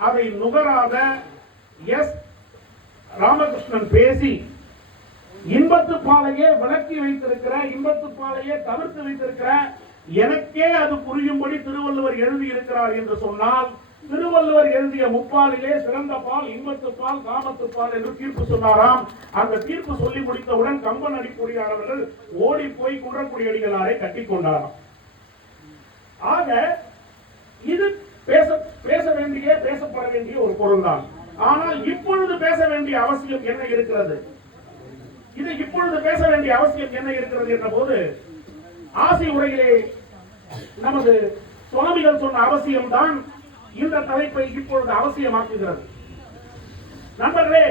அதை நுகராத எஸ் ராமகிருஷ்ணன் பேசி இன்பத்து பாலையே விளக்கி வைத்திருக்கிற இன்பத்து பாலையே தவிர்த்து வைத்திருக்கிற எனக்கே அது புரியும்படி திருவள்ளுவர் எழுதி இருக்கிறார் என்று சொன்னால் திருவள்ளுவர் எழுதிய முப்பாலிலே சிறந்த பால் இன்பத்து பால் காமத்து பால் என்று தீர்ப்பு சொன்னாராம். அந்த தீர்ப்பு சொல்லி முடித்தவுடன் கம்பன் அடிப்பொடியார் அவர்கள் ஓடி போய் குன்றக்குடி அடிகளாரை கட்டிக் கொண்டாராம். ஆக இது பேச பேச வேண்டிய பேசப்பட வேண்டிய ஒரு பொருள் தான் ஆனால் இப்பொழுது பேச வேண்டிய அவசியம் என்ன இருக்கிறது? இது இப்பொழுது பேச வேண்டிய அவசியம் என்ன இருக்கிறது என்ற போது ஆசி உரையிலே நமது சுவாமிகள் சொன்ன அவசியம்தான் இந்த தலைப்பை இப்பொழுது அவசியமாக்குகிறது. நண்பர்களே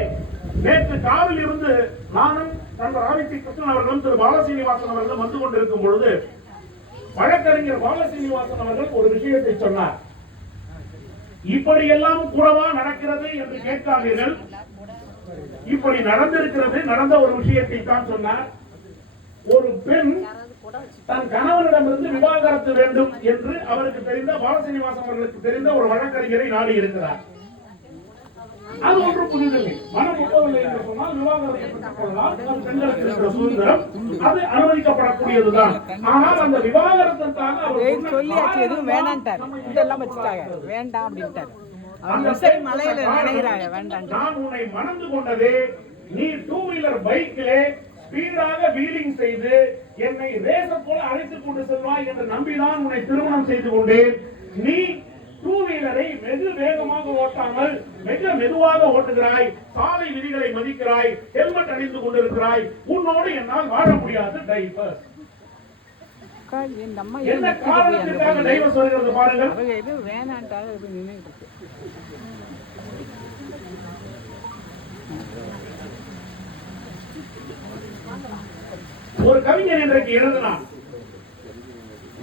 நேற்று காரில் இருந்து நானும் நண்பர் ஆதித்ய கிருஷ்ணன் அவர்களும் திரு பாலசீனிவாசன் அவர்களும் வந்து கொண்டிருக்கும் பொழுது வழக்கறிஞர் பாலசீனிவாசன் அவர்கள் ஒரு விஷயத்தை சொன்னார். இப்படியெல்லாம் கூடவா நடக்கிறது என்று கேட்காதீர்கள். இப்படி நடந்திருக்கிறது நடந்த ஒரு விஷயத்தை தான் சொன்னார். ஒரு பெண் தன் கணவனிடமிருந்து விவாகரத்து வேண்டும் என்று அவருக்கு தெரிந்த பாலசீனிவாசம் அவர்களுக்கு தெரிந்த ஒரு வழக்கறிஞரை நாடி இருக்கிறார். அது ஒன்று புரிதலை மனம் ஒப்பவில்லை என்று சொன்னால் விவாகரத்தை பெற்றுக் கொள்ளலாம் பெண்களுக்கு இருக்கிற சுதந்திரம் அது அனுமதிக்கப்படக்கூடியதுதான். ஆனால் அந்த விவாகரத்துக்காக அவர் சொல்லியாச்சு எதுவும் வேணான்ட்டார். இதெல்லாம் வச்சுட்டாங்க. வேண்டாம் அப்படின்ட்டாரு. நான் உன்னை மணந்து கொண்டது நீ டூ வீலர் பைக்கிலே ஸ்பீடாக வீலிங் செய்து என்னை ரேச போல அழைத்துக் கொண்டு செல்வாய் என்று நம்பிதான் உன்னை திருமணம் செய்து கொண்டேன். நீ டூ வீலரை வெகு வேகமாக ஓட்டாமல் மிக மெதுவாக ஓட்டுகிறாய். சாலை விதிகளை மதிக்கிறாய். ஹெல்மெட் அணிந்து கொண்டிருக்கிறாய். உன்னோடு என்னால் வாழ முடியாது டைவர் என்ன காரணத்திற்காக போய்? டைவர்ஸ் வருகிறது பாருங்கள். இருக்கு. ஒரு கவிஞன் இன்றைக்கு எழுதினான்.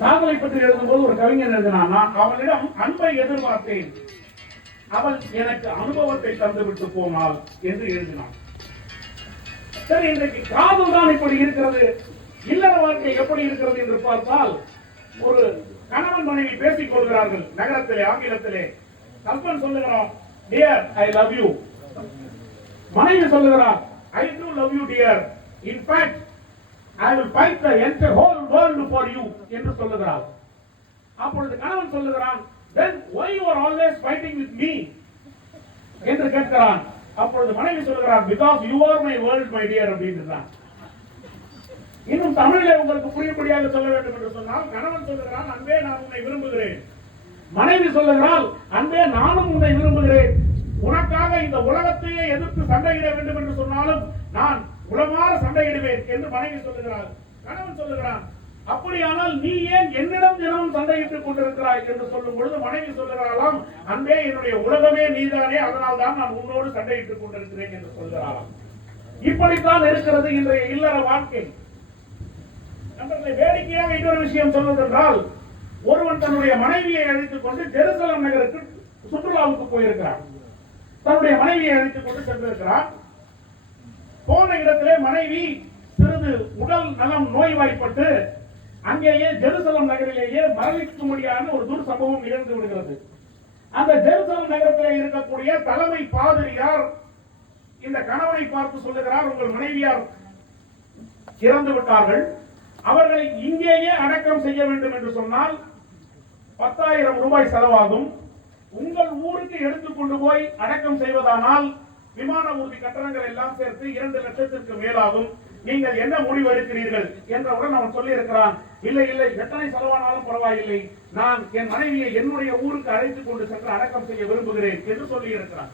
காதலை பற்றி எழுதும்போது ஒரு கவிஞர் எழுதினான் நான் அவளிடம் அன்பை எதிர்பார்த்தேன். அவள் எனக்கு அனுபவத்தை தந்துவிட்டு போனாள் என்று எழுதினான். சரி இன்றைக்கு காதல் தான் இப்படி இருக்கிறது. இல்லற வாழ்க்கை எப்படி இருக்கிறது என்று பார்த்தால் ஒரு கணவன் மனைவி பேசிக் கொள்கிறார்கள் நகரத்திலே ஆங்கிலத்திலே. ஹஸ்பண்ட் சொல்லுகிறான் டியர் ஐ லவ் யூ மனைவி சொல்லுகிறார் I do love you dear in fact I will fight the entire whole world for you என்று சொல்லுகிறார். அப்பொழுது கணவன் சொல்லுகிறான் then why you are always fighting with me என்று கேட்கிறான். அப்பொழுது மனைவி சொல்லுகிறார் because you are my world my dear அப்படின்றான். இன்னும் தமிழிலே உங்களுக்கு புரியும்படியாக சொல்ல வேண்டும் என்று சொன்னால் கணவன் சொல்லுகிறான் அன்பே நான் உன்னை விரும்புகிறேன். மனைவி சொல்லுகிறாள் அன்பே நானும் உன்னை விரும்புகிறேன். உனக்காக இந்த உலகத்தையே எதிர்த்து சண்டையிட வேண்டும் என்று சொன்னாலும் நான் உளமாற சண்டையிடுவேன் என்று மனைவி சொல்லுகிறார் கணவன் சொல்லுகிறான் அப்படியானால் நீ ஏன் என்னிடம் தினமும் சண்டையிட்டுக் கொண்டிருக்கிறாய்? என்று சொல்லும் பொழுது மனைவி சொல்லுகிறாளாம் அன்பே என்னுடைய உலகமே நீதானே அதனால் தான் நான் உன்னோடு சண்டையிட்டுக் கொண்டிருக்கிறேன் என்று சொல்கிறாளாம் இப்படித்தான் இருக்கிறது இன்றைய இல்லற வாழ்க்கை. நண்பர்களே வேடிக்கையாக இன்னொரு விஷயம் சொல்வதென்றால் ஒருவன் தன்னுடைய மனைவியை அழைத்துக் கொண்டு ஜெருசலம் நகருக்கு சுற்றுலாவுக்கு போயிருக்கிறான். தன்னுடைய மனைவியை அழைத்துக் கொண்டு சென்றிருக்கிறான். போன இடத்திலே மனைவி சிறிது உடல் நலம் நோய்வாய்ப்பட்டு அங்கேயே ஜெருசலம் நகரிலேயே மரணிக்கும்படியான ஒரு துர் சம்பவம் நிகழ்ந்து விடுகிறது. அந்த ஜெருசலம் நகரத்தில் இருக்கக்கூடிய தலைமை பாதிரியார் இந்த கணவனை பார்த்து சொல்லுகிறார் உங்கள் மனைவியார் இறந்து விட்டார்கள். அவர்களை இங்கேயே அடக்கம் செய்ய வேண்டும் என்று சொன்னால் பத்தாயிரம் ரூபாய் செலவாகும். உங்கள் ஊருக்கு எடுத்துக்கொண்டு போய் அடக்கம் செய்வதானால் விமான ஊர்தி கட்டணங்கள் எல்லாம் சேர்த்து இரண்டு லட்சத்திற்கு மேலாகும். நீங்கள் என்ன முடிவு எடுக்கிறீர்கள் என்றவுடன் அவன் சொல்லி இருக்கிறான் இல்லை இல்லை எத்தனை செலவானாலும் பரவாயில்லை. நான் என் மனைவியை என்னுடைய ஊருக்கு அழைத்துக் கொண்டு சென்று அடக்கம் செய்ய விரும்புகிறேன் என்று சொல்லி இருக்கிறான்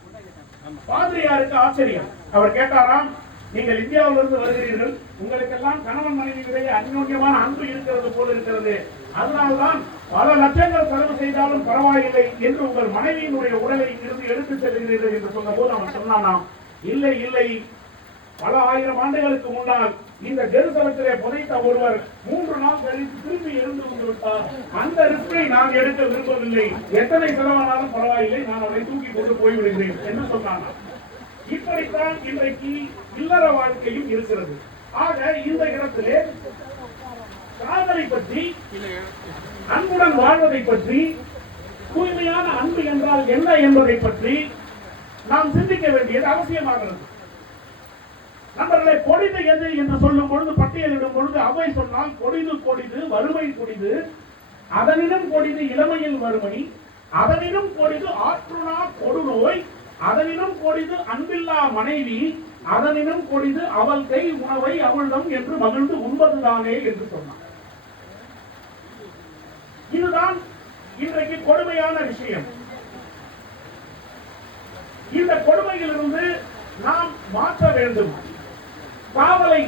பாதிரியாருக்கு ஆச்சரியம். அவர் கேட்டாராம் நீங்கள் இந்தியாவிலிருந்து வருகிறீர்கள். உங்களுக்கெல்லாம் கணவன் மனைவி இடையே அந்யோன்யமான அன்பு இருக்கிறது போல இருக்கிறது. அதனால்தான் பல லட்சங்கள் செலவு செய்தாலும் பரவாயில்லை என்று உங்கள் மனைவியினுடைய உடலை இருந்து எடுத்து செல்கிறீர்கள் என்று சொன்னபோது அவன் சொன்னானாம் இல்லை இல்லை. பல ஆயிரம் ஆண்டுகளுக்கு முன்னால் இந்த ஜெருசலத்திலே புதைத்த ஒருவர் மூன்று நாள் கழித்து திரும்பி இருந்து வந்து விட்டார். அந்த ரிஸ்கை நான் எடுக்க விரும்பவில்லை. எத்தனை செலவானாலும் பரவாயில்லை. நான் அவரை தூக்கி கொண்டு போய்விடுகிறேன் என்று சொன்னான். இப்படித்தான் இன்றைக்கு இல்லற வாழ்க்கையும் இருக்கிறது. ஆக இந்த இடத்திலே காதலை பற்றி அன்புடன் வாழ்வதை பற்றி தூய்மையான அன்பு என்றால் என்ன என்பதை பற்றி நாம் சிந்திக்க வேண்டியது அவசியமாகிறது. நண்பர்களை கொடிது எது என்று சொல்லும் பொழுது பட்டியலிடும் பொழுது அவை சொன்னால் கொடிது கொடிது வறுமை கொடிது அதனினும் கொடிது இளமையில் வறுமை அதனினும் கொடிது ஆற்றுணா கொடுநோய் அதனினும் கொடிது அன்பில்லா மனைவி அதனினும் கொடிது அவள் கை உணவை அவளிடம் என்று மகிழ்ந்து உண்பதுதானே என்று சொன்னார். இதுதான் இன்றைக்கு கொடுமையான விஷயம். இந்த கொடுமையிலிருந்து நாம் மாற்ற வேண்டும். காவலை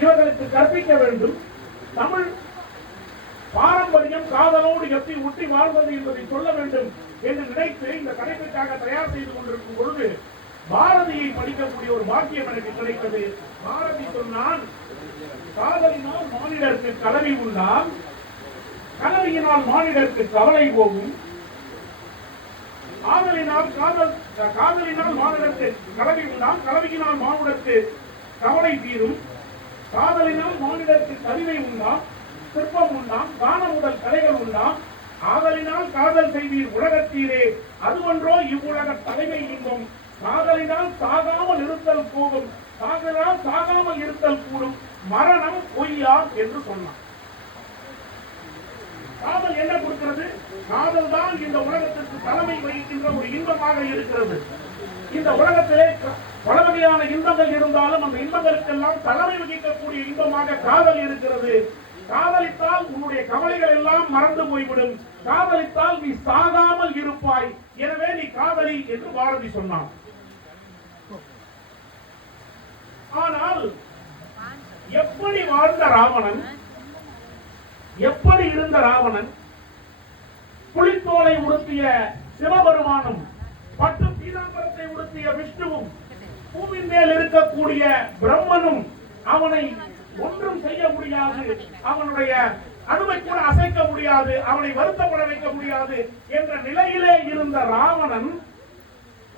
இவர்களுக்கு கற்பிக்க வேண்டும். தமிழ் பாரம்பரியம் காதலோடு எப்படி ஒட்டி வாழ்வது என்பதை சொல்ல வேண்டும் என்று நினைத்து இந்த தலைப்பிற்காக தயார் செய்து கொண்டிருக்கும் பொழுது பாரதியை படிக்கக்கூடிய ஒரு பாக்கியம் எனக்கு கிடைத்தது. பாரதி சொன்னான் காதலினால் மானிடருக்கு கலவி உண்டாம் கலவியினால் மானிடருக்கு கவலை போகும். காதலினால் காதல் காதலினால் மானிடருக்கு கலவி உண்டாம். கலவியினால் மானுடத்து கவலை தீரும். காதலினால் மானிடத்து கவிதை உண்டாம். சிற்பம் உண்டாம். தான உடல் கலைகள் உண்டாம். ஆதலினால் காதல் செய்வீர் உலகத்தீரே. அதுவன்றோ இவ்வுலக தலைமை இன்பம். காதலினால் சாகாமல் இருத்தல் போகும் சாகலால் சாகாமல் இருத்தல் கூடும். மரணம் பொய்யா என்று சொன்னான். காதல் என்ன கொடுக்கிறது? காதல் தான் இந்த உலகத்திற்கு தலைமை வகிக்கின்ற ஒரு இன்பமாக இருக்கிறது. இந்த உலகத்திலே பல வகையான இன்பங்கள் இருந்தாலும் அந்த இன்பங்களுக்கெல்லாம் தலைமை வகிக்கக்கூடிய இன்பமாக காதல் இருக்கிறது. காதலித்தால் உன்னுடைய கவலைகள் எல்லாம் மறந்து போய்விடும். காதலித்தால் நீ சாகாமல் இருப்பாய். எனவே நீ காதலி என்று பாரதி சொன்னான். ஆனால் எப்படி வாழ்ந்த ராவணன்? எப்படி இருந்த ராவணன் புலித்தோலை உடுத்திய சிவபெருமானும் பட்டு பீதாம்பரத்தை உடுத்திய விஷ்ணுவும் பூவின் மேல் இருக்கக்கூடிய பிரம்மனும் அவனை ஒன்றும் செய்ய முடியாது அவனுடைய அணுவை கூட அசைக்க முடியாது அவனை வருத்தப்பட வைக்க முடியாது என்ற நிலையிலே இருந்த ராவணன்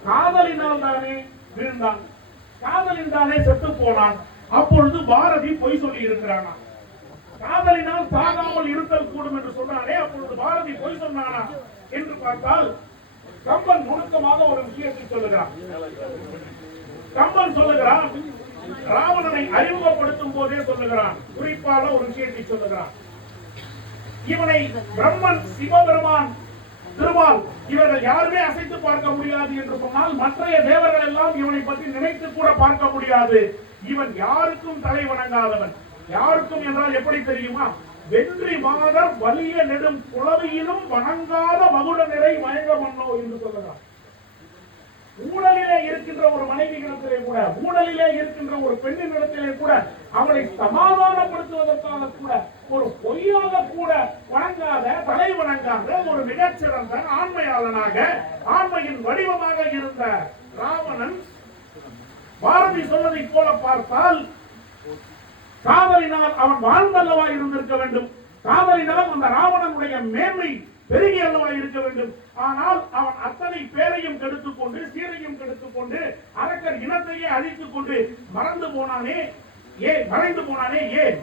காதலினால் தானே வீழ்ந்தான். காதலின் தானே செத்து போனான். அப்பொழுது பாரதி பொய் சொல்லி இருக்கிறானா காதலினால் இருத்தல் கூடும் என்று சொன்னாரே அப்பொழுது பாரதி பொய் சொன்னானா என்று பார்த்தால் கம்பன் நுணுக்கமாக ஒரு விஷயத்தை சொல்லுகிறான் கம்பன் சொல்லுகிறான் ராவணனை அறிமுகப்படுத்தும் போதே சொல்லுகிறான் குறிப்பாக ஒரு விஷயத்தை சொல்லுகிறான். இவனை பிரம்மன் சிவபெருமான் திருமால் இவர்கள் யாருமே அசைத்து பார்க்க முடியாது என்று சொன்னால் மற்றைய தேவர்கள் எல்லாம் இவனை பற்றி நினைத்து கூட பார்க்க முடியாது. இவன் யாருக்கும் தலை வணங்காதவன். யாருக்கும் என்றால் எப்படி தெரியுமா? வென்றி மாதர் வலிய நெடும் புலவையிலும் வணங்காத மகுட நிறை மயங்க மன்னோ என்று சொல்லுகிறார். ஊழலிலே இருக்கின்ற ஒரு மனைவியிடத்திலே கூட ஊழலிலே இருக்கின்ற ஒரு பெண்ணின் இடத்திலே கூட அவளை சமாதானப்படுத்துவதற்காக கூட ஒரு பொய்யாக கூட வணங்காத தலை வணங்காத ஒரு மிகச்சிறந்த ஆண்மையாளனாக ஆண்மையின் வடிவமாக இருந்த ராவணன் பாரதி சொன்னதை போல பார்த்தால் காதலினால் அவன் வாழ்ந்தல்லவா இருந்திருக்க வேண்டும். காதலினால் அந்த ராவணனுடைய மேன்மை பெருகி அல்லவா இருக்க வேண்டும். ஆனால் அவன் அத்தனை பேரையும் கெடுத்துக் கொண்டு சீரையும் கெடுத்துக் கொண்டு அரக்கர் இனத்தையே அழித்துக் கொண்டு மறந்து போனானே. ஏ மறைந்து போனானே ஏன்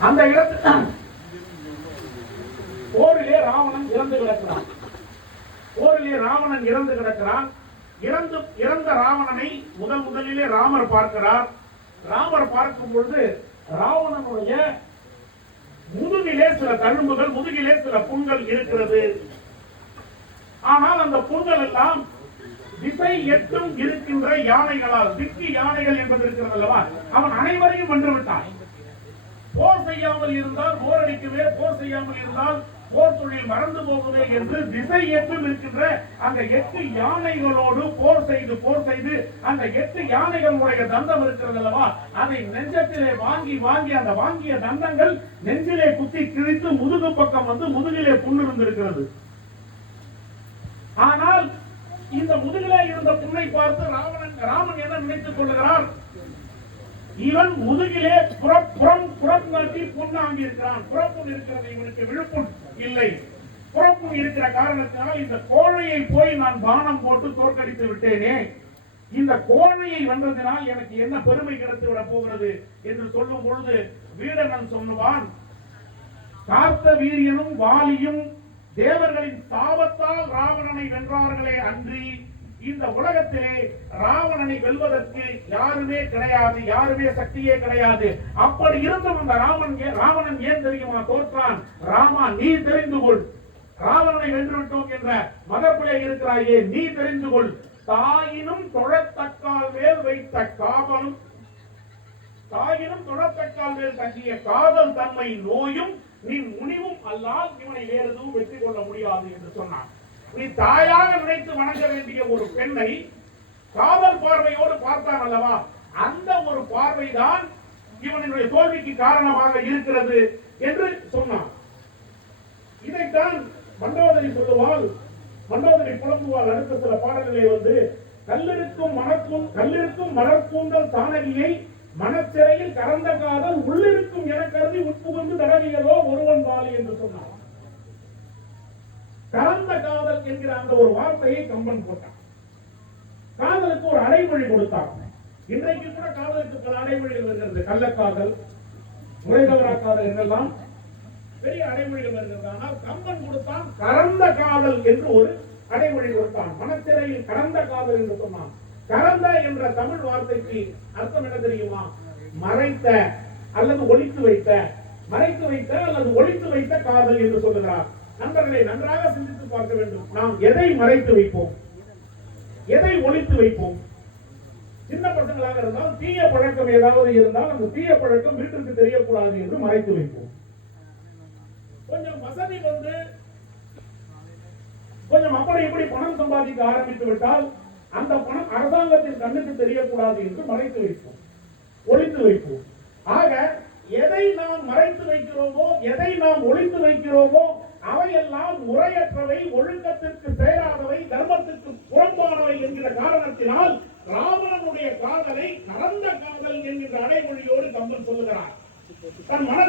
அந்த இடத்துல போரிலே ராவணன் இறந்து கிடக்கிறான். போரிலே ராவணன் இறந்து கிடக்கிறான். இறந்து இறந்த ராவணனை முதல் முதலிலே ராமர் பார்க்கிறார். ராமர் பார்க்கும் பொழுது ராவணனுடைய முதுகிலே சில தழும்புகள் முதுகிலே சில புண்கள் இருக்கிறது. ஆனால் அந்த புண்கள் எல்லாம் திசை எட்டும் இருக்கின்ற யானைகளால் திக்கு யானைகள் என்பது இருக்கிறது அல்லவா? அவன் அனைவரையும் வென்று விட்டான். போர் செய்யாமல் இருந்தால் போர் அடிக்கவே போர் செய்யாமல் இருந்தால் போர் தொழில் மறந்து போகுதே என்று திசை எட்டும் இருக்கின்ற அந்த எட்டு யானைகளோடு போர் செய்து போர் செய்து அந்த எட்டு யானைகளுடைய தந்தம் இருக்கிறது அல்லவா? அதை நெஞ்சத்திலே வாங்கி வாங்கி அந்த வாங்கிய தந்தங்கள் நெஞ்சிலே குத்தி கிழித்து முதுகு பக்கம் வந்து முதுகிலே புண்ணு இருந்திருக்கிறது ஆனால் இந்த முதுகிலே இருந்த புண்ணை பார்த்து ராவணன் ராமன் என்ன நினைத்துக் கொள்ளுகிறார் இவன் முதுகிலே புறம் புறம் புறம் காட்டி புண்ணாங்கி இருக்கிறான். புறப்புண் இருக்கிறது இவனுக்கு விழுப்புண். இல்லை. குழப்பம் இருக்கிற காரணத்தினால் இந்த கோழையை போய் நான் பானம் போட்டு தோற்கடித்து விட்டேனே. இந்த கோழையை வந்ததினால் எனக்கு என்ன பெருமை கிடைத்து விட போகிறது என்று சொல்லும் பொழுது வீரனன் சொல்லுவான் கார்த்த வீரியனும் வாலியும் தேவர்களின் சாபத்தால் ராவணனை வென்றார்களே அன்றி. இந்த உலகத்திலே ராவணனை வெல்வதற்கு யாருமே கிடையாது யாருமே சக்தியே கிடையாது. அப்படி இருந்தும் அந்த ராவன் ராவணன் ஏன் தெரியுமா தோற்றான்? ராமா நீ தெரிந்து கொள். ராவணனை வென்றுவிட்டோம் என்ற மதப்பிலே இருக்கிறாயே நீ தெரிந்து கொள். தாயினும் தொழத்தக்கால் மேல் வைத்த காவலும் தாயினும் தொழத்தக்கால் மேல் தங்கிய காதல் தன்மை நோயும் நீ முனிவும் அல்லால் இவனை வேறு எதுவும் வெற்றி கொள்ள முடியாது என்று சொன்னான். நீ தாயாக நினைத்து வணங்க வேண்டிய ஒரு பெண்ணை காதல் பார்வையோடு பார்த்தான் அல்லவா? அந்த ஒரு பார்வைதான் இவனுடைய தோல்விக்கு காரணமாக இருக்கிறது என்று சொன்னான். இதைத்தான் மண்டோதரி சொல்லுவாள். மண்டோதரி புலம்புவாள். அடுத்த சில பாடல்களை வந்து கல்லிருக்கும் மனக்கும் கல்லிருக்கும் மலர்கூந்தல் தானகியை மனச்சிறையில் கறந்த காதல் உள்ளிருக்கும் என கருதி உட்புகுந்து தடவியதோ ஒருவன் வாலி என்று சொன்னார் கலந்த காதல் என்கிற அந்த ஒரு வார்த்தையை கம்பன் போட்டான். காதலுக்கு ஒரு அடைமொழி கொடுத்தான். இன்றைக்கு கூட காதலுக்கு பல அடைமொழிகள் வருகிறது. கள்ளக்காதல் முறைதவரா காதல் என்றெல்லாம் பெரிய அடைமொழிகள் வருகிறது. ஆனால் கம்பன் கொடுத்தான் கறந்த காதல் என்று ஒரு அடைமொழி கொடுத்தான். மனத்திரையில் கறந்த காதல் என்று சொன்னான். கறந்த என்ற தமிழ் வார்த்தைக்கு அர்த்தம் என்ன தெரியுமா? மறைத்த அல்லது ஒழித்து வைத்த. மறைத்து வைத்த அல்லது ஒழித்து வைத்த காதல் என்று சொல்லுகிறார். நண்பர்களை நன்றாக சிந்தித்து பார்க்க வேண்டும். நாம் எதை மறைத்து வைப்போம்? எதை ஒழித்து வைப்போம்? சின்ன பசங்களாக இருந்தால் தீய பழக்கம் ஏதாவது இருந்தால் அந்த தீய பழக்கம் வீட்டிற்கு தெரியக்கூடாது என்று மறைத்து வைப்போம். கொஞ்சம் வசதி வந்து கொஞ்சம் அப்படி இப்படி பணம் சம்பாதிக்க ஆரம்பித்து விட்டால் அந்த பணம் அரசாங்கத்தின் கண்ணுக்கு தெரியக்கூடாது என்று மறைத்து வைப்போம். ஒழித்து வைப்போம். ஆக எதை நாம் மறைத்து வைக்கிறோமோ எதை நாம் ஒளித்து வைக்கிறோமோ அவையெல்லாம் முறையற்றவை ஒழுக்கத்திற்கு சேராதவை தர்மத்திற்கு புறம்பானவை என்கிற காரணத்தினால் ராவணனுடைய காதலை கலந்த காதல் என்கிற அடைமொழியோடு கம்பன் சொல்லுகிறார். தன் மன